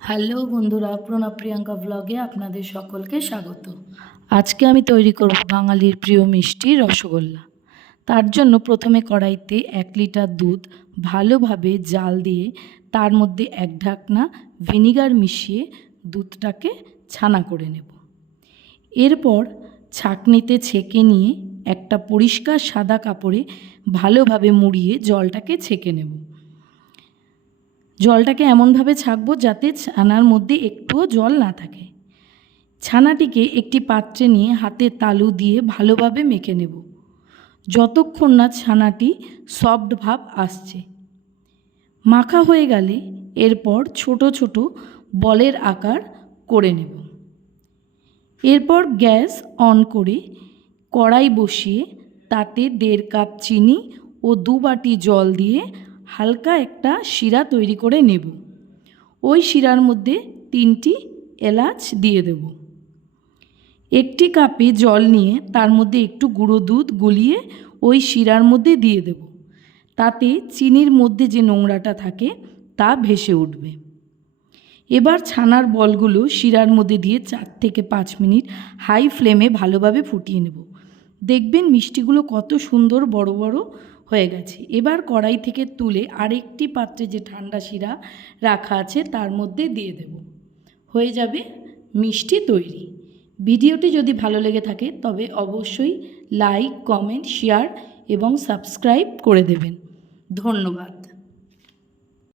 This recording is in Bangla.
হ্যালো বন্ধুরা, প্রণব প্রিয়াঙ্কা ব্লগে আপনাদের সকলকে স্বাগত। আজকে আমি তৈরি করব বাঙালির প্রিয় মিষ্টি রসগোল্লা। তার জন্য প্রথমে কড়াইতে 1 লিটার দুধ ভালোভাবে জাল দিয়ে তার মধ্যে 1 ঢাকনা ভিনিগার মিশিয়ে দুধটাকে ছানা করে নেব। এরপর ছাঁকনিতে ছেঁকে নিয়ে একটা পরিষ্কার সাদা কাপড়ে ভালোভাবে মুড়িয়ে জলটাকে ছেঁকে নেব। জলটাকে এমনভাবে ছাঁকবো যাতে ছানার মধ্যে একটুও জল না থাকে। ছানাটিকে একটি পাত্রে নিয়ে হাতের তালু দিয়ে ভালোভাবে মেখে নেব যতক্ষণ না ছানাটি সফট ভাব আসছে। মাখা হয়ে গেলে এরপর ছোট ছোট বলের আকার করে নেব। এরপর গ্যাস অন করে কড়াই বসিয়ে তাতে 1.5 কাপ চিনি ও 2 বাটি জল দিয়ে হালকা একটা শিরা তৈরি করে নেব। ওই শিরার মধ্যে 3টি এলাচ দিয়ে দেব। 1 কাপে জল নিয়ে তার মধ্যে একটু গুঁড়ো দুধ গলিয়ে ওই শিরার মধ্যে দিয়ে দেব। তাতে চিনির মধ্যে যে নোংরাটা থাকে তা ভেসে উঠবে। এবার ছানার বলগুলো শিরার মধ্যে দিয়ে 4 থেকে 5 মিনিট হাই ফ্লেমে ভালোভাবে ফুটিয়ে নেব। দেখবেন মিষ্টিগুলো কত সুন্দর বড় বড় হয়ে গেছে। এবার কড়াই থেকে তুলে আরেকটি পাত্রে যে ঠান্ডা শিরা রাখা আছে তার মধ্যে দিয়ে দেব। হয়ে যাবে মিষ্টি তৈরি। ভিডিওটি যদি ভালো লেগে থাকে তবে অবশ্যই লাইক, কমেন্ট, শেয়ার এবং সাবস্ক্রাইব করে দেবেন। ধন্যবাদ।